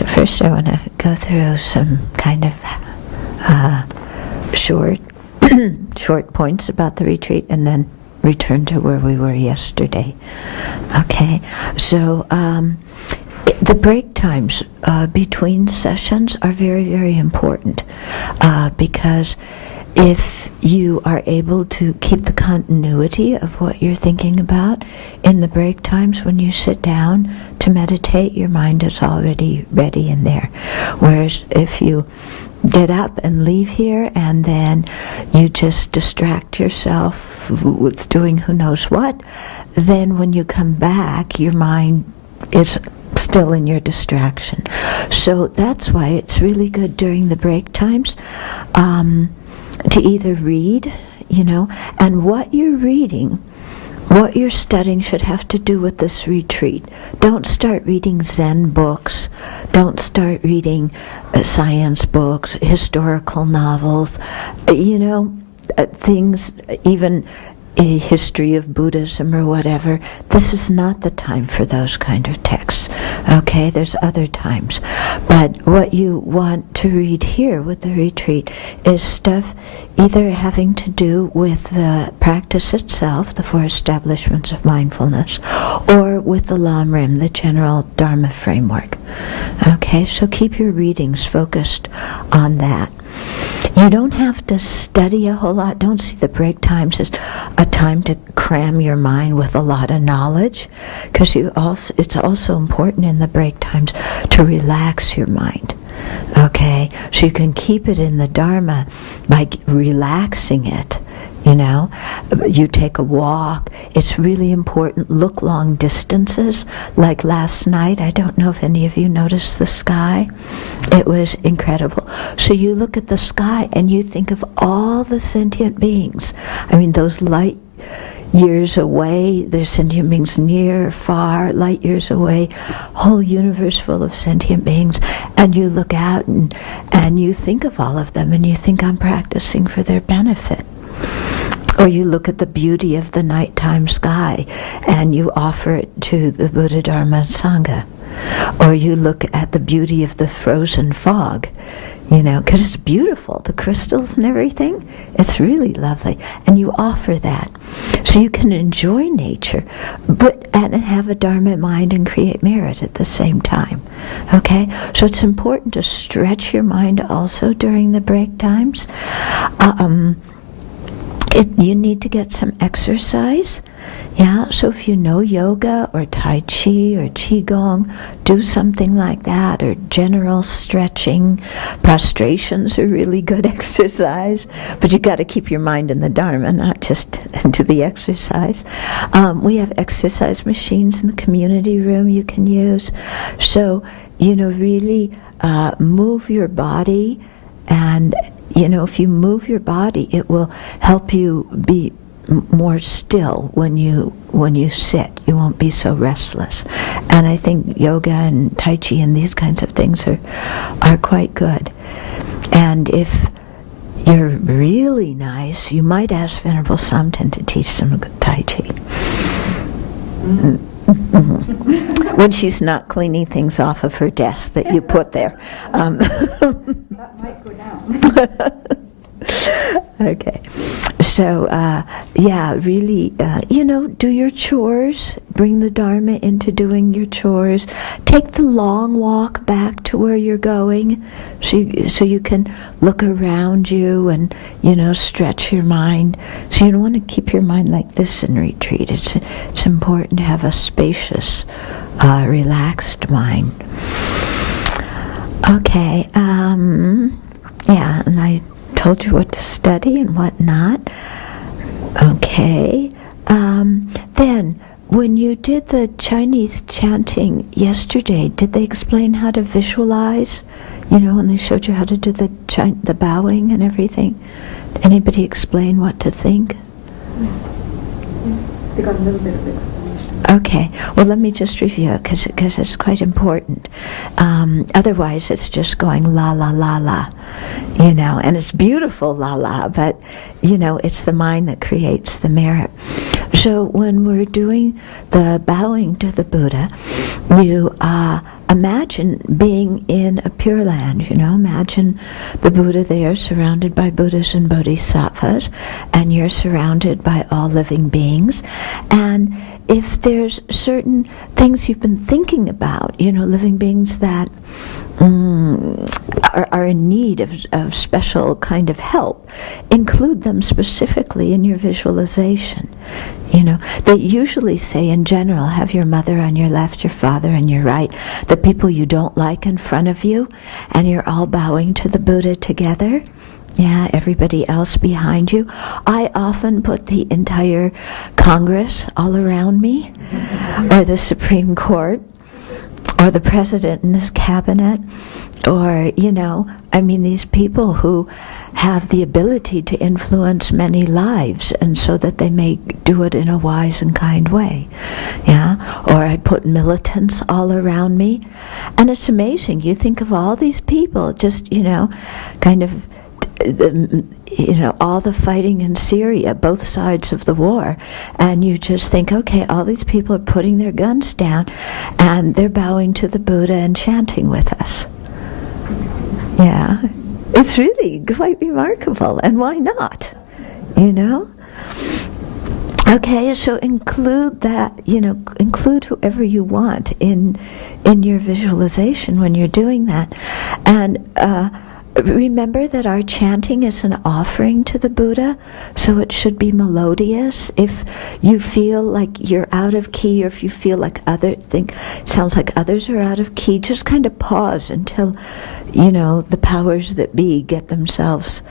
So first I want to go through some kind of short points about the retreat and then return to where we were yesterday. Okay, so the break times between sessions are very, very important because if you are able to keep the continuity of what you're thinking about in the break times when you sit down to meditate, your mind is already ready in there. Whereas if you get up and leave here and then you just distract yourself with doing who knows what, then when you come back, your mind is still in your distraction. So that's why it's really good during the break times to either read, and what you're reading, what you're studying should have to do with this retreat. Don't start reading Zen books. Don't start reading science books, historical novels, things, even a history of Buddhism or whatever. This is not the time for those kind of texts. Okay, there's other times. But what you want to read here with the retreat is stuff either having to do with the practice itself, the 4 establishments of mindfulness, or with the Lam Rim, the general Dharma framework. Okay, so keep your readings focused on that. You don't have to study a whole lot. Don't see the break times as a time to cram your mind with a lot of knowledge, because it's also important in the break times to relax your mind. Okay, so you can keep it in the Dharma by relaxing it. You take a walk. It's really important. Look long distances. Like last night, I don't know if any of you noticed the sky. It was incredible. So you look at the sky and you think of all the sentient beings. I mean, those light years away, there's sentient beings near, far, light years away, whole universe full of sentient beings. And you look out and you think of all of them and you think, I'm practicing for their benefit. Or you look at the beauty of the nighttime sky and you offer it to the Buddha, Dharma, and Sangha. Or you look at the beauty of the frozen fog, because it's beautiful, the crystals and everything. It's really lovely. And you offer that. So you can enjoy nature, and have a Dharma mind and create merit at the same time. Okay? So it's important to stretch your mind also during the break times. You need to get some exercise. Yeah, so if you know yoga or Tai Chi or Qigong, do something like that, or general stretching. Prostrations are really good exercise, but you got to keep your mind in the Dharma, not just do the exercise. We have exercise machines in the community room you can use. So, really move your body, and if you move your body, it will help you be more still when you sit. You won't be so restless. And I think yoga and Tai Chi and these kinds of things are quite good. And if you're really nice, you might ask Venerable Samten to teach some Tai Chi. When she's not cleaning things off of her desk that you put there. That might go down. Okay. So, really, do your chores. Bring the Dharma into doing your chores. Take the long walk back to where you're going so you can look around you and, stretch your mind. So you don't want to keep your mind like this in retreat. It's important to have a spacious, relaxed mind. Okay. And I told you what to study and what not. Okay. Then, when you did the Chinese chanting yesterday, did they explain how to visualize? When they showed you how to do the bowing and everything? Did anybody explain what to think? Yes. They got a little bit of explanation. Okay, well, let me just review it because it's quite important. Otherwise, it's just going la la la la, and it's beautiful la la, but it's the mind that creates the merit. So when we're doing the bowing to the Buddha, you imagine being in a Pure Land, imagine the Buddha there surrounded by Buddhas and Bodhisattvas, and you're surrounded by all living beings. And if there's certain things you've been thinking about, living beings that are in need of special kind of help, include them specifically in your visualization. They usually say in general, have your mother on your left, your father on your right, the people you don't like in front of you, and you're all bowing to the Buddha together. Yeah, everybody else behind you. I often put the entire Congress all around me, or the Supreme Court, or the president and his cabinet, or, these people who have the ability to influence many lives, and so that they may do it in a wise and kind way. Yeah, or I put militants all around me. And it's amazing, you think of all these people, just, kind of, all the fighting in Syria, both sides of the war, and you just think, okay, all these people are putting their guns down and they're bowing to the Buddha and chanting with us. Yeah, it's really quite remarkable, and why not? Okay, so include that, include whoever you want in your visualization when you're doing that. And remember that our chanting is an offering to the Buddha, so it should be melodious. If you feel like you're out of key, or if you feel like sounds like others are out of key, just kind of pause until, the powers that be get themselves,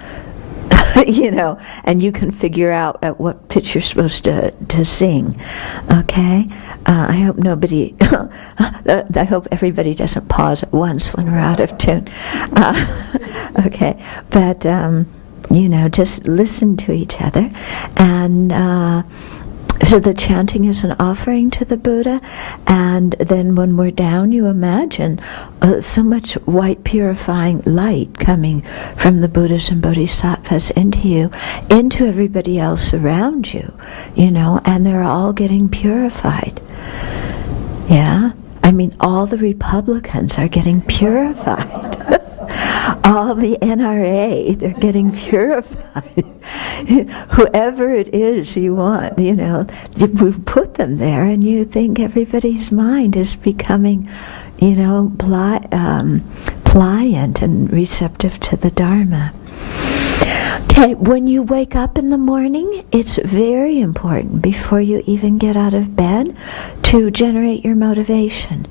and you can figure out at what pitch you're supposed to sing. Okay? I hope I hope everybody doesn't pause at once when we're out of tune. Okay, but, just listen to each other. And so the chanting is an offering to the Buddha, and then when we're down, you imagine so much white purifying light coming from the Buddhas and Bodhisattvas into you, into everybody else around you, and they're all getting purified. Yeah? All the Republicans are getting purified. All the NRA, they're getting purified. Whoever it is you want, you put them there, and you think everybody's mind is becoming, pliant and receptive to the Dharma. Okay, when you wake up in the morning, it's very important, before you even get out of bed, to generate your motivation,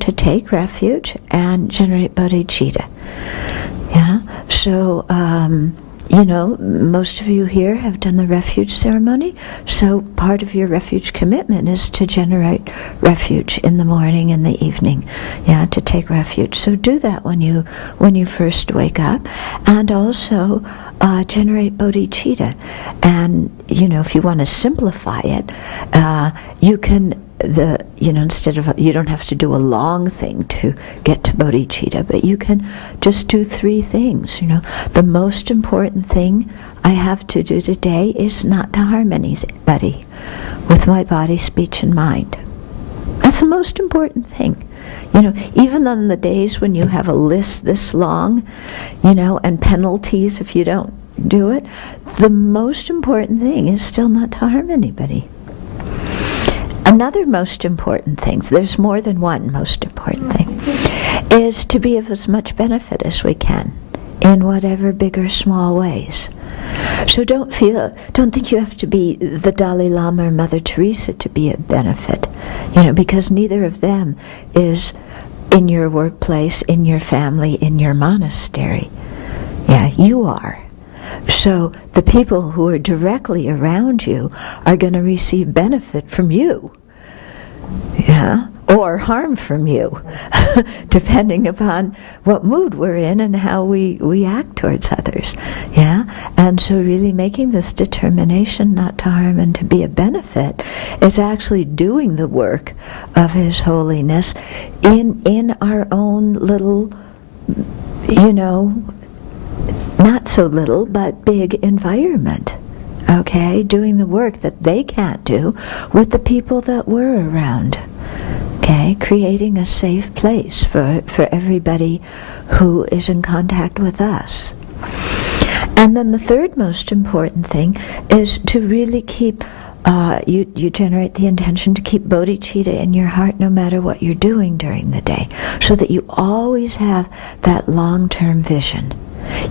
to take refuge and generate bodhicitta. Yeah, so, most of you here have done the refuge ceremony, so part of your refuge commitment is to generate refuge in the morning and the evening, to take refuge. So do that when you first wake up, and also generate bodhicitta. And if you want to simplify it, you can instead of, you don't have to do a long thing to get to bodhicitta, but you can just do 3 things. The most important thing I have to do today is not to harm anybody with my body, speech, and mind. That's the most important thing. Even on the days when you have a list this long, and penalties if you don't do it, the most important thing is still not to harm anybody. Another most important thing, there's more than one most important thing, is to be of as much benefit as we can, in whatever big or small ways. So don't think you have to be the Dalai Lama or Mother Teresa to be a benefit, because neither of them is in your workplace, in your family, in your monastery. Yeah, you are. So the people who are directly around you are going to receive benefit from you, or harm from you, depending upon what mood we're in and how we act towards others. And so really making this determination not to harm and to be a benefit is actually doing the work of His Holiness in our own little, not so little, but big environment. Okay, doing the work that they can't do with the people that we're around. Okay, creating a safe place for everybody who is in contact with us. And then the third most important thing is to really keep, you generate the intention to keep bodhicitta in your heart no matter what you're doing during the day, so that you always have that long-term vision.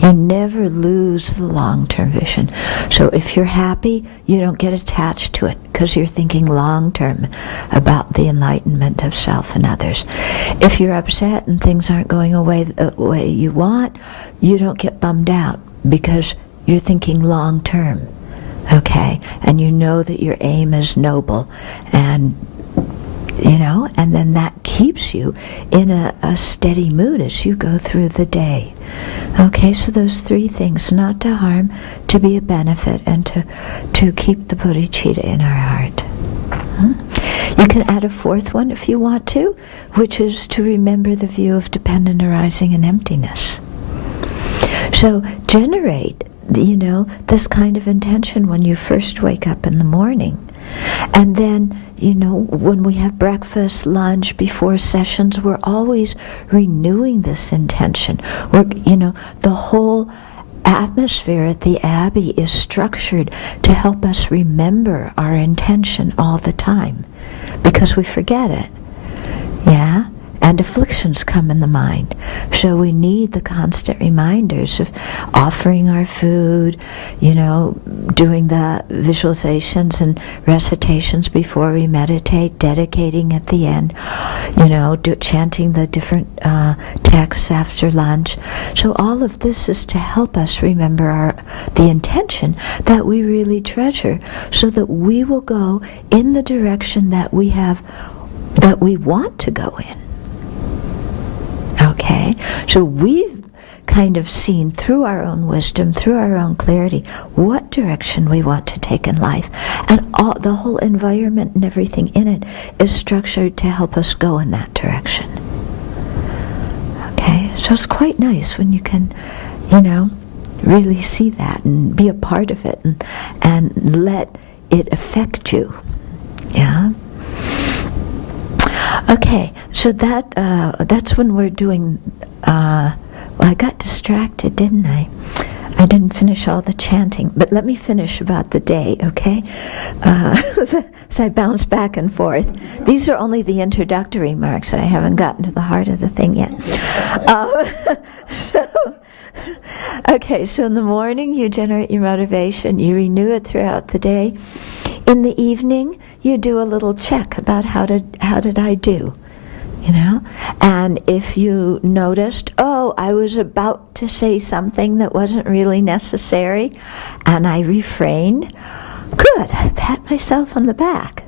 You never lose the long-term vision. So if you're happy, you don't get attached to it because you're thinking long-term about the enlightenment of self and others. If you're upset and things aren't going away the way you want, you don't get bummed out because you're thinking long-term, okay? And you know that your aim is noble, and and then that keeps you in a steady mood as you go through the day. Okay, so those three things: not to harm, to be a benefit, and to keep the bodhicitta in our heart. You can add a fourth one if you want to, which is to remember the view of dependent arising and emptiness. So generate, this kind of intention when you first wake up in the morning. And then, when we have breakfast, lunch, before sessions, we're always renewing this intention. The whole atmosphere at the Abbey is structured to help us remember our intention all the time, because we forget it. Yeah? And afflictions come in the mind. So we need the constant reminders of offering our food, doing the visualizations and recitations before we meditate, dedicating at the end, chanting the different texts after lunch. So all of this is to help us remember the intention that we really treasure, so that we will go in the direction that we want to go in. Okay, so we've kind of seen through our own wisdom, through our own clarity, what direction we want to take in life. And the whole environment and everything in it is structured to help us go in that direction. Okay, so it's quite nice when you can, really see that and be a part of it and let it affect you. Yeah? Okay, so that's when we're doing, I got distracted, didn't I? I didn't finish all the chanting, but let me finish about the day, okay? So I bounce back and forth. These are only the introductory marks. I haven't gotten to the heart of the thing yet. So in the morning, you generate your motivation. You renew it throughout the day. In the evening, you do a little check about how did I do, And if you noticed, I was about to say something that wasn't really necessary, and I refrained, good, I pat myself on the back,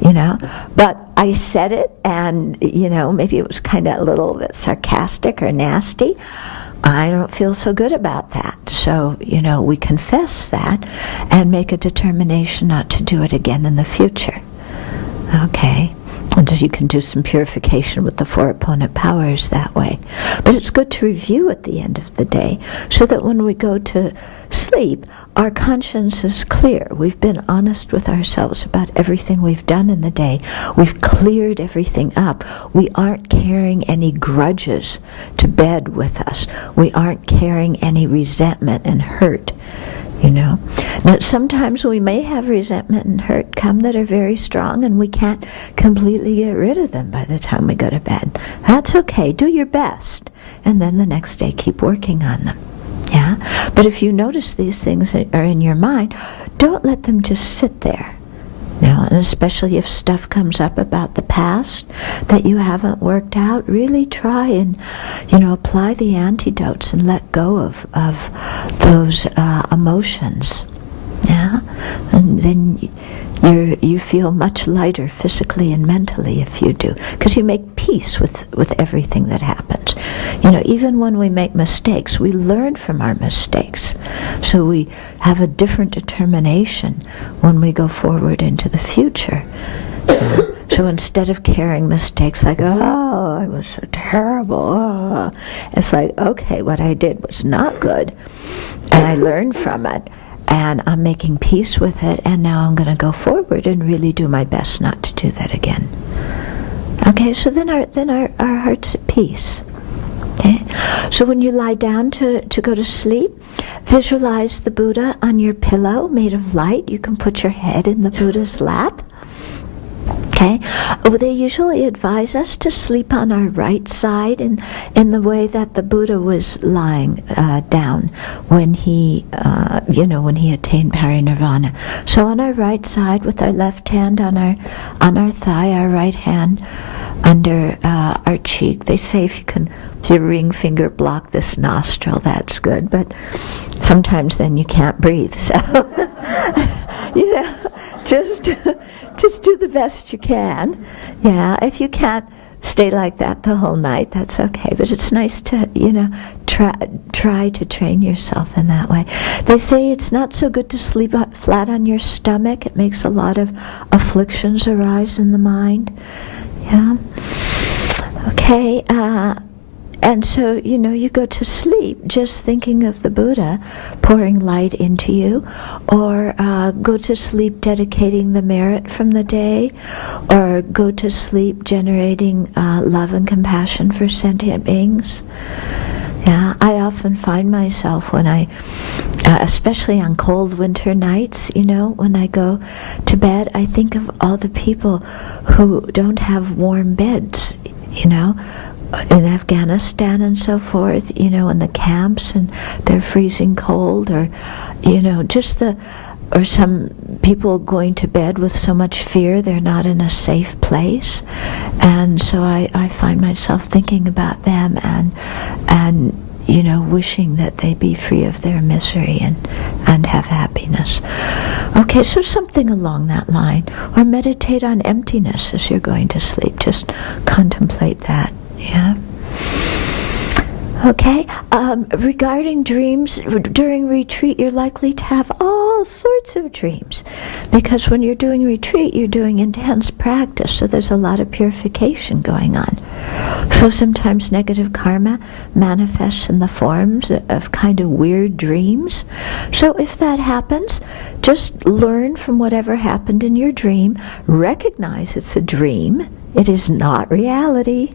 But I said it, and, maybe it was kind of a little bit sarcastic or nasty. I don't feel so good about that. So, we confess that and make a determination not to do it again in the future. Okay? And so you can do some purification with the four opponent powers that way. But it's good to review at the end of the day so that when we go to sleep, our conscience is clear. We've been honest with ourselves about everything we've done in the day. We've cleared everything up. We aren't carrying any grudges to bed with us. We aren't carrying any resentment and hurt. Now, sometimes we may have resentment and hurt come that are very strong, and we can't completely get rid of them by the time we go to bed. That's okay. Do your best. And then the next day, keep working on them. Yeah? But if you notice these things are in your mind, don't let them just sit there. And especially if stuff comes up about the past that you haven't worked out, really try and, apply the antidotes and let go of those emotions. Yeah? And then you feel much lighter physically and mentally if you do, because you make peace with everything that happens. Even when we make mistakes, we learn from our mistakes. So we have a different determination when we go forward into the future. So instead of carrying mistakes like, I was so terrible, it's like, okay, what I did was not good, and I learned from it. And I'm making peace with it, and now I'm going to go forward and really do my best not to do that again. Okay, so then our heart's at peace. Okay, so when you lie down to go to sleep, visualize the Buddha on your pillow made of light. You can put your head in the Buddha's lap. Okay, they usually advise us to sleep on our right side in the way that the Buddha was lying down when he, when he attained parinirvana. So on our right side, with our left hand on our thigh, our right hand under our cheek. They say if your ring finger block this nostril, that's good. But sometimes then you can't breathe. So just do the best you can. Yeah, if you can't stay like that the whole night, that's okay. But it's nice to, try to train yourself in that way. They say it's not so good to sleep flat on your stomach. It makes a lot of afflictions arise in the mind. Yeah. Okay. And so, you go to sleep just thinking of the Buddha pouring light into you, or go to sleep dedicating the merit from the day, or go to sleep generating love and compassion for sentient beings. Yeah, I often find myself when I, especially on cold winter nights, when I go to bed, I think of all the people who don't have warm beds, in Afghanistan and so forth, in the camps, and they're freezing cold, or, or some people going to bed with so much fear they're not in a safe place. And so I find myself thinking about them and wishing that they be free of their misery and have happiness. Okay, so something along that line. Or meditate on emptiness as you're going to sleep. Just contemplate that. Yeah. Okay. Regarding dreams, during retreat, you're likely to have all sorts of dreams, because when you're doing retreat, you're doing intense practice, so there's a lot of purification going on. So sometimes negative karma manifests in the forms of kind of weird dreams. So if that happens, just learn from whatever happened in your dream, recognize it's a dream, it is not reality,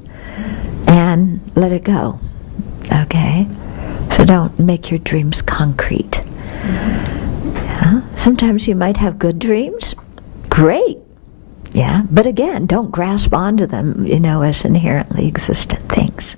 and let it go. Okay? So don't make your dreams concrete. Yeah? Sometimes you might have good dreams. Great. Yeah? But again, don't grasp onto them, as inherently existent things.